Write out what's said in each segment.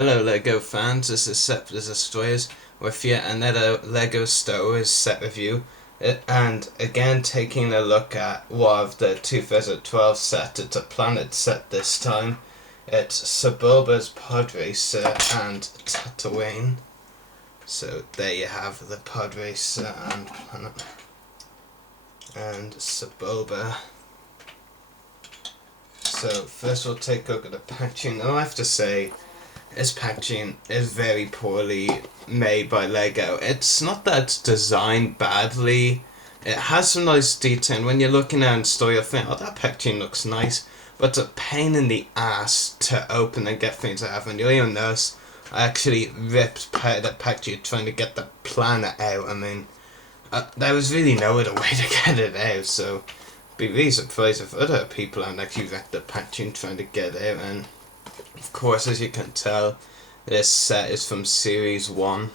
Hello Lego fans, this is Sep the Destroyers with yet another Lego Star Wars set review, and again taking a look at one of the 2012 set. It's a planet set this time. It's Sebulba's Podracer and Tatooine. So there you have the Podracer and planet and Sebulba. So first we'll take a look at the packaging. I have to say, this packaging is very poorly made by Lego. It's not that it's designed badly. It has some nice detail. When you're looking at it in store, you'll think, oh, that packaging looks nice. But it's a pain in the ass to open and get things out. And you'll even notice I actually ripped part of the packaging trying to get the planet out. I mean, there was really no other way to get it out. So, be really surprised if other people haven't actually wrecked the packaging trying to get it out. And of course, as you can tell, this set is from Series 1,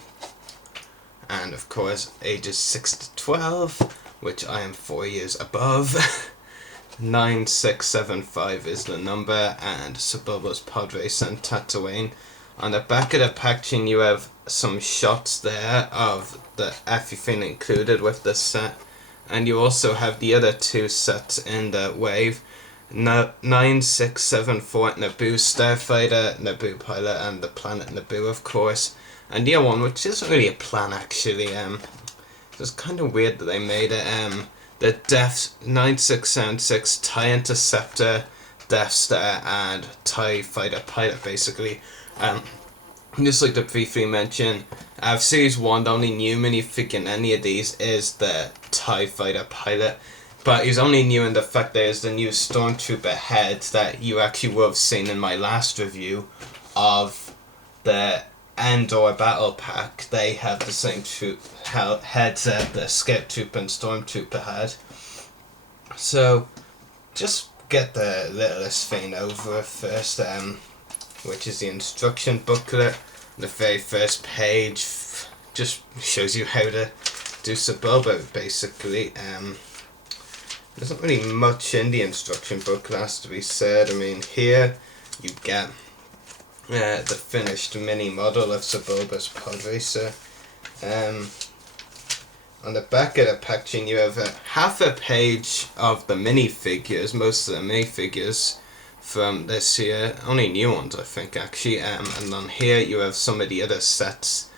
and of course, ages 6 to 12, which I am 4 years above. 9675 is the number, and Sebulba's Podracer and Tatooine. On the back of the packaging, you have some shots there of everything included with the set, and you also have the other two sets in the wave. 9674 Naboo Starfighter, Naboo Pilot, and the planet Naboo, of course. And the other one, which isn't really a plan actually, it's kind of weird that they made it, the Death 9676 TIE Interceptor, Death Star, and TIE Fighter Pilot, basically. Just like to briefly mention, Series 1, the only new minifigure in any of these is the TIE Fighter Pilot. But he's only new in the fact that there's the new Stormtrooper head that you actually would have seen in my last review of the Endor Battle Pack. They have the same heads that the Scout Trooper and Stormtrooper had. So, just get the littlest thing over first, which is the instruction booklet. The very first page just shows you how to do Sebulba, basically. There's not really much in the instruction book, has to be said. I mean, here you get the finished mini model of Sebulba's Podracer. On the back of the packaging, you have half a page of the minifigures, most of the minifigures from this year, only new ones I think actually. And on here you have some of the other sets,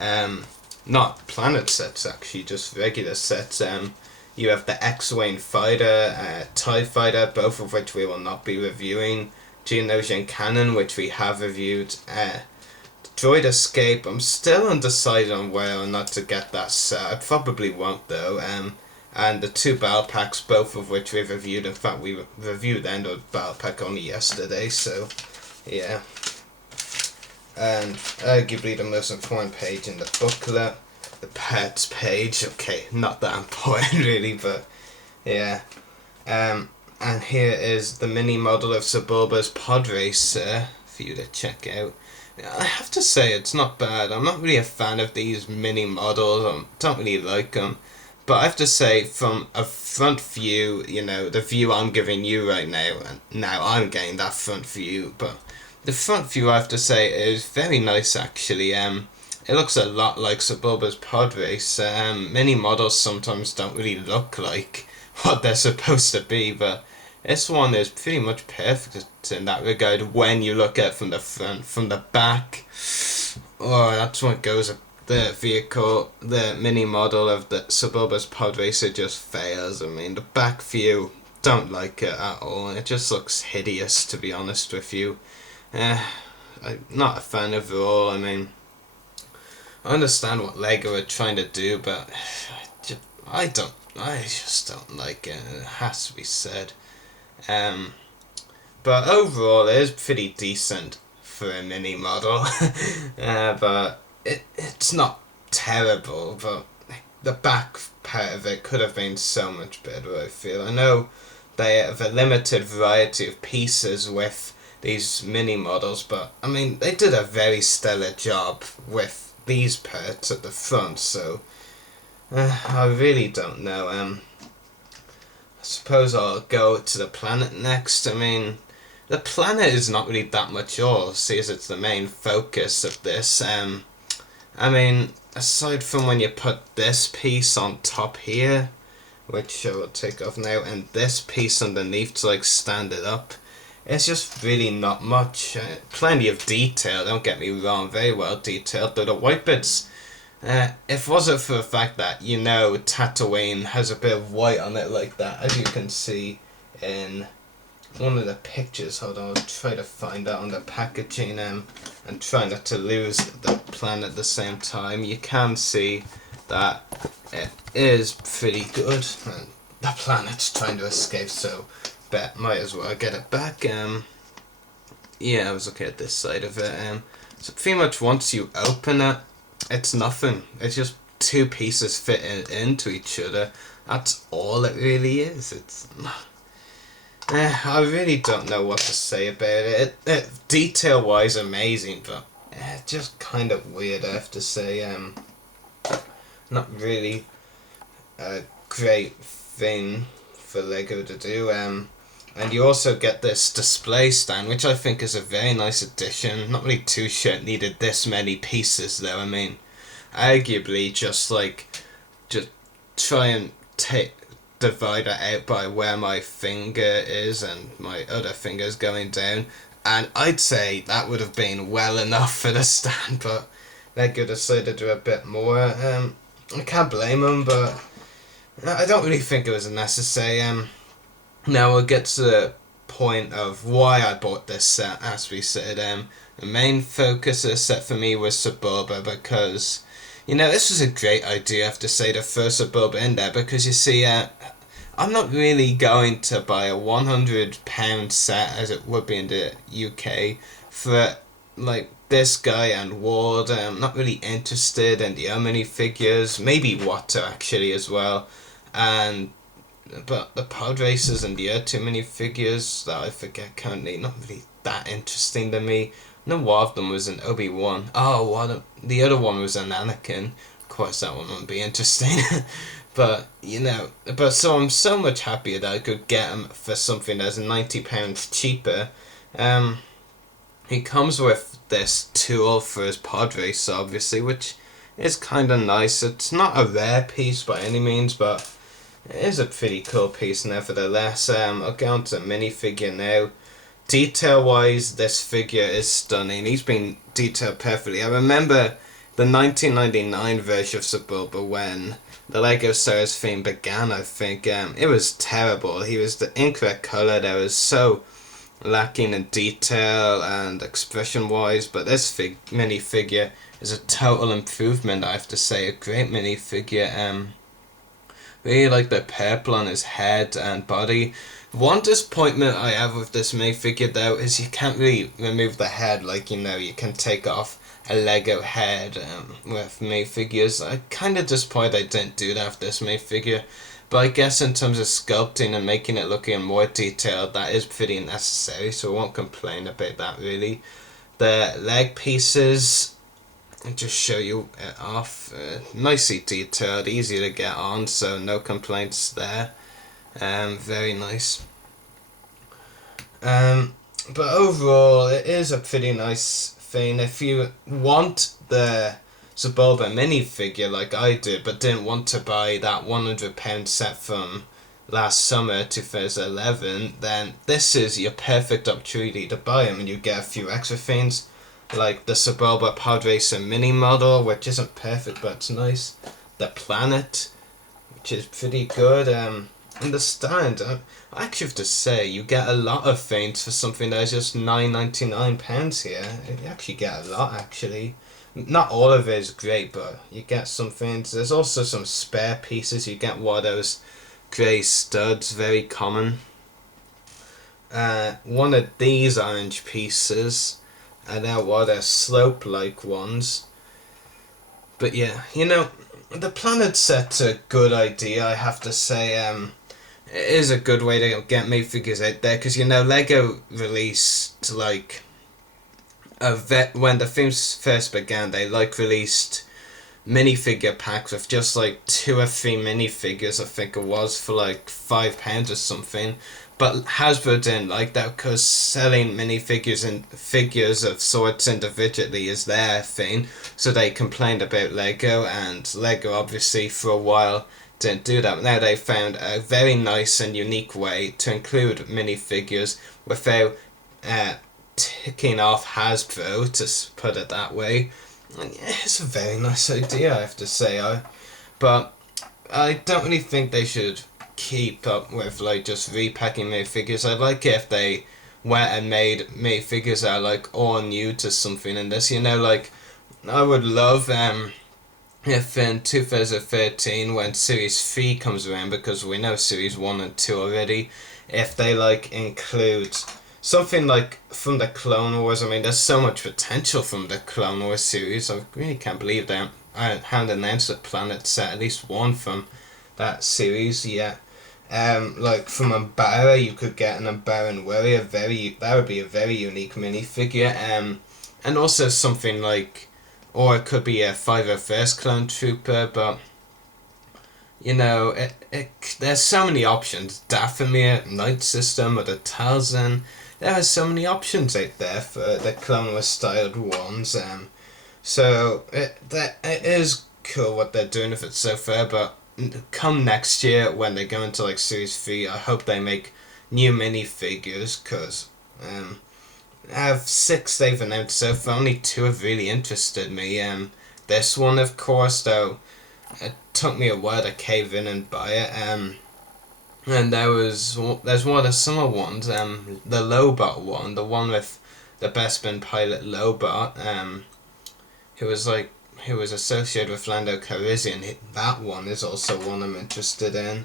not planet sets actually, just regular sets. You have the X-Wing Fighter, TIE Fighter, both of which we will not be reviewing. Geonosian Cannon, which we have reviewed. Droid Escape, I'm still undecided on whether or not to get that set. I probably won't though. And the two battle packs, both of which we've reviewed. In fact, we reviewed the Endor battle pack only yesterday, so yeah. And arguably the most important page in the booklet, the pets page. Okay, not that important really, but yeah. And here is the mini model of Sebulba's Podracer for you to check out. I have to say it's not bad. I'm not really a fan of these mini models. I don't really like them. But I have to say, from a front view, you know, the view I'm giving you right now, and now I'm getting that front view, but the front view, I have to say, is very nice actually. It looks a lot like Sebulba's Podracer. Mini models sometimes don't really look like what they're supposed to be, but this one is pretty much perfect in that regard when you look at it from the front. From the back, oh, that's what goes. The vehicle, the mini model of the Sebulba's Podracer just fails. I mean, the back view, don't like it at all. It just looks hideous, to be honest with you. I'm not a fan of it all. I mean, I understand what Lego are trying to do, but I just don't like it. It has to be said. But overall, it is pretty decent for a mini model. But it's not terrible. But the back part of it could have been so much better, I feel. I know they have a limited variety of pieces with these mini models, but I mean, they did a very stellar job with these parts at the front, so I really don't know. I suppose I'll go to the planet next. I mean, the planet is not really that much all, see, as it's the main focus of this. I mean, aside from when you put this piece on top here, which I will take off now, and this piece underneath to like stand it up, it's just really not much. Plenty of detail, don't get me wrong, very well detailed, though the white bits, if it wasn't for the fact that, you know, Tatooine has a bit of white on it like that, as you can see in one of the pictures. Hold on, I'll try to find that on the packaging, and try not to lose the planet at the same time. You can see that it is pretty good, and the planet's trying to escape, so bet might as well get it back. Yeah, I was looking at this side of it. So pretty much once you open it, it's nothing. It's just two pieces fitting into each other. That's all it really is. It's I really don't know what to say about it. Detail wise, amazing, but just kind of weird, I have to say. Not really a great thing for Lego to do. And you also get this display stand, which I think is a very nice addition. Not really too sure it needed this many pieces though. I mean, arguably just try and divide it out by where my finger is and my other finger's going down, and I'd say that would have been well enough for the stand, but Lego decided to do a bit more. I can't blame them, but I don't really think it was necessary. Now we'll get to the point of why I bought this set. As we said, the main focus of the set for me was Sebulba, because, you know, this was a great idea, I have to say, to throw Sebulba in there, because you see, I'm not really going to buy a £100 set, as it would be in the UK, for, like, this guy and Ward. I'm not really interested in the other minifigures, maybe Water, actually, as well, but the Podracers and the other two minifigures that I forget currently, not really that interesting to me. No, one of them was an Obi-Wan. The other one was an Anakin. Of course, that one wouldn't be interesting. But, you know, so I'm so much happier that I could get him for something that's £90 cheaper. He comes with this tool for his Podracer, obviously, which is kind of nice. It's not a rare piece by any means, but it is a pretty cool piece nevertheless. I'll get on to the minifigure now. Detail wise, this figure is stunning. He's been detailed perfectly. I remember the 1999 version of Sebulba when the Lego Star Wars theme began, I think. It was terrible. He was the incorrect colour. There was so lacking in detail and expression wise, but this minifigure is a total improvement, I have to say. A great minifigure. Really like the purple on his head and body. One disappointment I have with this minifigure though is you can't really remove the head, like, you know, you can take off a Lego head with minifigures. I'm kind of disappointed I didn't do that with this minifigure, but I guess in terms of sculpting and making it look even more detailed, that is pretty necessary, so I won't complain about that really. The leg pieces, I'll just show you it off. Nicely detailed, easy to get on, so no complaints there. Very nice. But overall, it is a pretty nice thing. If you want the Sebulba minifigure like I did, but didn't want to buy that £100 set from last summer, 2011, then this is your perfect opportunity to buy them, and you get a few extra things, like the Sebulba Podracer mini model, which isn't perfect but it's nice. The planet, which is pretty good. And the stand, I actually have to say, you get a lot of things for something that is just £9.99 here. You actually get a lot, actually. Not all of it is great, but you get some things. There's also some spare pieces. You get one of those grey studs, very common. One of these orange pieces. And now what are slope-like ones. But yeah, you know, the planet set's a good idea, I have to say. It is a good way to get minifigures out there, because, you know, Lego released, like, when the films first began, they, like, released minifigure packs with just, like, 2 or 3 minifigures, I think it was, for, like, £5 or something. But Hasbro didn't like that because selling minifigures and figures of sorts individually is their thing. So they complained about Lego, and Lego obviously for a while didn't do that. But now they found a very nice and unique way to include minifigures without ticking off Hasbro, to put it that way. And yeah, it's a very nice idea, I have to say. But I don't really think they should keep up with like just repacking minifigures. I'd like it if they went and made minifigures that are like all new to something in this. Like I would love if in 2013 when Series 3 comes around, because we know Series 1 and 2 already, if they like include something like from the Clone Wars. I mean, there's so much potential from the Clone Wars series. I really can't believe they haven't announced a planet set, at least one from that series yet. Like from Umbara, you could get an Umbaran warrior. That would be a very unique minifigure. And also something like, or it could be a 501st Clone Trooper. But there's so many options. Dathomir, Night System, or the Talzin. There are so many options out there for the Clone Wars styled ones. So it is cool what they're doing with it so far, but come next year when they go into like Series 3, I hope they make new minifigures, because I have 6 they've announced so far. Only 2 have really interested me. This one, of course, though, it took me a while to cave in and buy it. And there's one of the summer ones, the Lobot one, the one with the Bespin pilot Lobot, who was associated with Lando Calrissian. That one is also one I'm interested in,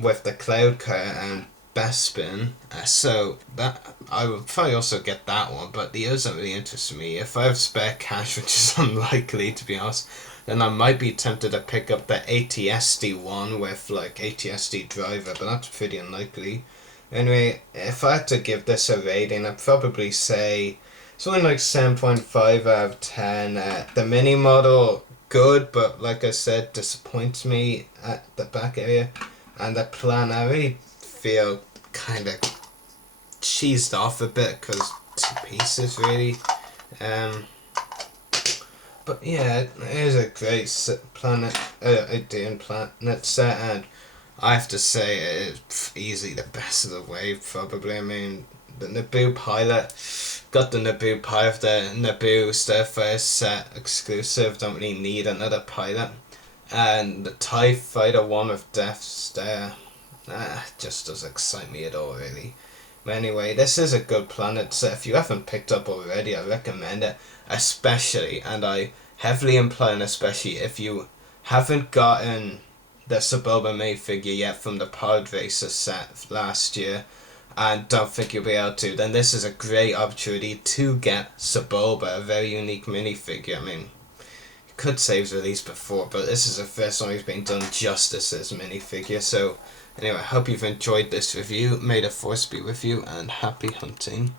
with the Cloud Car and Bespin. So that I would probably also get that one, but the others don't really interest me. If I have spare cash, which is unlikely to be honest, then I might be tempted to pick up the ATSD one with like ATSD driver, but that's pretty unlikely. Anyway, if I had to give this a rating, I'd probably say something like 7.5 out of 10. The mini model, good, but like I said, disappoints me at the back area. And the plan, I really feel kind of cheesed off a bit, because 2 pieces really. But yeah, it is a great Idean planet set, and I have to say it's easily the best of the wave, probably. I mean, the Naboo pilot, got the Naboo pilot, the Naboo Starfire set exclusive, don't really need another pilot. And the TIE Fighter one with Death Star, just doesn't excite me at all, really. But anyway, this is a good planet set. If you haven't picked up already, I recommend it. Especially, and I heavily imply an especially, if you haven't gotten the Sebulba minifigure yet from the Podracer set last year, and don't think you'll be able to, then this is a great opportunity to get Sebulba, a very unique minifigure. I mean, you could say he's released before, but this is the first time he's been done justice as a minifigure. So anyway, I hope you've enjoyed this review. May the Force be with you, and happy hunting.